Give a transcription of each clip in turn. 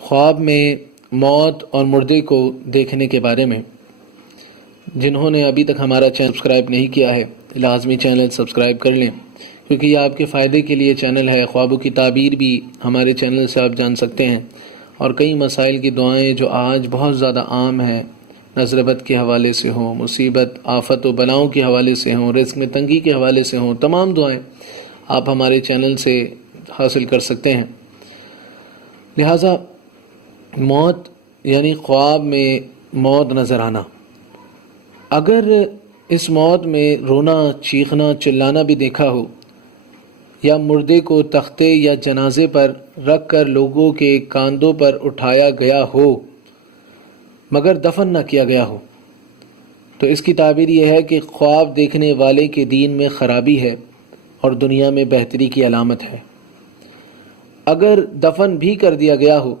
خواب میں موت اور مردے کو دیکھنے کے بارے میں جنہوں نے ابھی تک ہمارا چینل سبسکرائب نہیں کیا ہے لازمی چینل سبسکرائب کر لیں، کیونکہ یہ آپ کے فائدے کے لیے چینل ہے۔ خوابوں کی تعبیر بھی ہمارے چینل سے آپ جان سکتے ہیں، اور کئی مسائل کی دعائیں جو آج بہت زیادہ عام ہیں، نظر بد کے حوالے سے ہوں، مصیبت آفت و بلاؤں کے حوالے سے ہوں، رزق میں تنگی کے حوالے سے ہوں، تمام دعائیں آپ ہمارے چینل سے حاصل کر سکتے ہیں۔ لہٰذا موت یعنی خواب میں موت نظر آنا، اگر اس موت میں رونا، چیخنا، چلانا بھی دیکھا ہو، یا مردے کو تختے یا جنازے پر رکھ کر لوگوں کے کاندھوں پر اٹھایا گیا ہو مگر دفن نہ کیا گیا ہو، تو اس کی تعبیر یہ ہے کہ خواب دیکھنے والے کے دین میں خرابی ہے اور دنیا میں بہتری کی علامت ہے۔ اگر دفن بھی کر دیا گیا ہو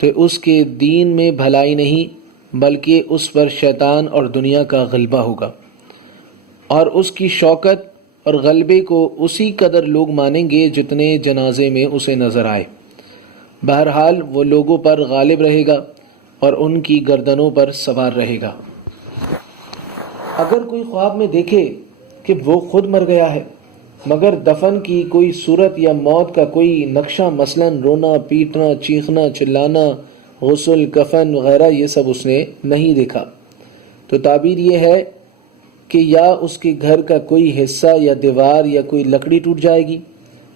تو اس کے دین میں بھلائی نہیں، بلکہ اس پر شیطان اور دنیا کا غلبہ ہوگا، اور اس کی شوکت اور غلبے کو اسی قدر لوگ مانیں گے جتنے جنازے میں اسے نظر آئے۔ بہرحال وہ لوگوں پر غالب رہے گا اور ان کی گردنوں پر سوار رہے گا۔ اگر کوئی خواب میں دیکھے کہ وہ خود مر گیا ہے مگر دفن کی کوئی صورت یا موت کا کوئی نقشہ، مثلا رونا، پیٹنا، چیخنا، چلانا، غسل، کفن وغیرہ، یہ سب اس نے نہیں دیکھا، تو تعبیر یہ ہے کہ یا اس کے گھر کا کوئی حصہ یا دیوار یا کوئی لکڑی ٹوٹ جائے گی،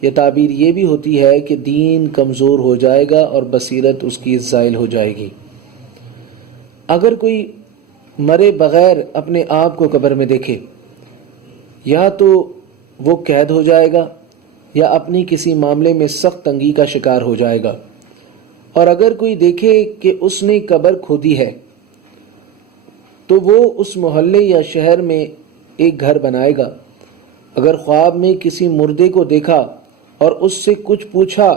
یا تعبیر یہ بھی ہوتی ہے کہ دین کمزور ہو جائے گا اور بصیرت اس کی زائل ہو جائے گی۔ اگر کوئی مرے بغیر اپنے آپ کو قبر میں دیکھے، یا تو وہ قید ہو جائے گا یا اپنی کسی معاملے میں سخت تنگی کا شکار ہو جائے گا۔ اور اگر کوئی دیکھے کہ اس نے قبر کھودی ہے تو وہ اس محلے یا شہر میں ایک گھر بنائے گا۔ اگر خواب میں کسی مردے کو دیکھا اور اس سے کچھ پوچھا،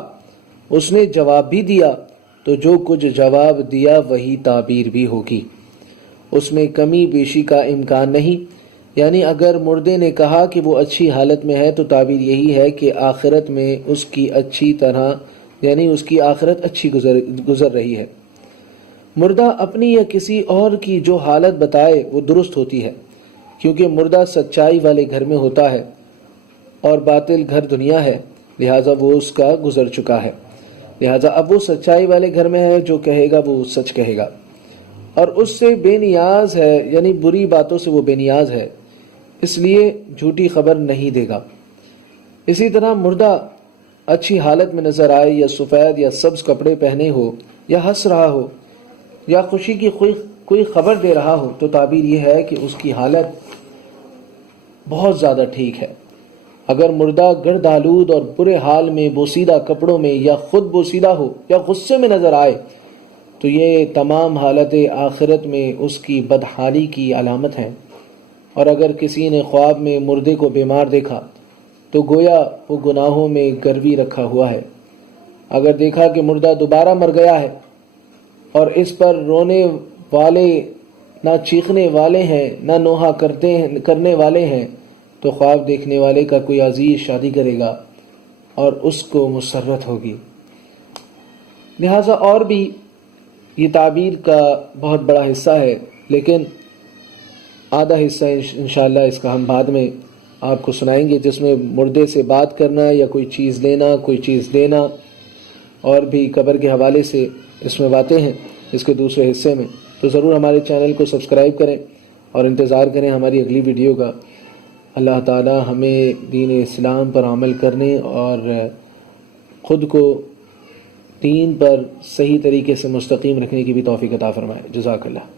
اس نے جواب بھی دیا، تو جو کچھ جواب دیا وہی تعبیر بھی ہوگی، اس میں کمی بیشی کا امکان نہیں۔ یعنی اگر مردے نے کہا کہ وہ اچھی حالت میں ہے تو تعبیر یہی ہے کہ آخرت میں اس کی اچھی طرح، یعنی اس کی آخرت اچھی گزر رہی ہے۔ مردہ اپنی یا کسی اور کی جو حالت بتائے وہ درست ہوتی ہے، کیونکہ مردہ سچائی والے گھر میں ہوتا ہے اور باطل گھر دنیا ہے، لہٰذا وہ اس کا گزر چکا ہے، لہٰذا اب وہ سچائی والے گھر میں ہے، جو کہے گا وہ سچ کہے گا، اور اس سے بے نیاز ہے، یعنی بری باتوں سے وہ بے نیاز ہے، اس لیے جھوٹی خبر نہیں دے گا۔ اسی طرح مردہ اچھی حالت میں نظر آئے، یا سفید یا سبز کپڑے پہنے ہو، یا ہنس رہا ہو، یا خوشی کی کوئی خبر دے رہا ہو، تو تعبیر یہ ہے کہ اس کی حالت بہت زیادہ ٹھیک ہے۔ اگر مردہ گرد آلود اور برے حال میں، بوسیدہ کپڑوں میں، یا خود بوسیدہ ہو یا غصے میں نظر آئے، تو یہ تمام حالتیں آخرت میں اس کی بدحالی کی علامت ہیں۔ اور اگر کسی نے خواب میں مردے کو بیمار دیکھا تو گویا وہ گناہوں میں گروی رکھا ہوا ہے۔ اگر دیکھا کہ مردہ دوبارہ مر گیا ہے اور اس پر رونے والے نہ چیخنے والے ہیں، نہ نوحہ کرنے والے ہیں، تو خواب دیکھنے والے کا کوئی عزیز شادی کرے گا اور اس کو مسرت ہوگی۔ لہٰذا اور بھی یہ تعبیر کا بہت بڑا حصہ ہے، لیکن آدھا حصہ انشاءاللہ اس کا ہم بعد میں آپ کو سنائیں گے، جس میں مردے سے بات کرنا یا کوئی چیز لینا، کوئی چیز دینا، اور بھی قبر کے حوالے سے اس میں باتیں ہیں اس کے دوسرے حصے میں۔ تو ضرور ہمارے چینل کو سبسکرائب کریں اور انتظار کریں ہماری اگلی ویڈیو کا۔ اللہ تعالی ہمیں دین اسلام پر عمل کرنے اور خود کو دین پر صحیح طریقے سے مستقیم رکھنے کی بھی توفیق عطا فرمائے۔ جزاک اللہ۔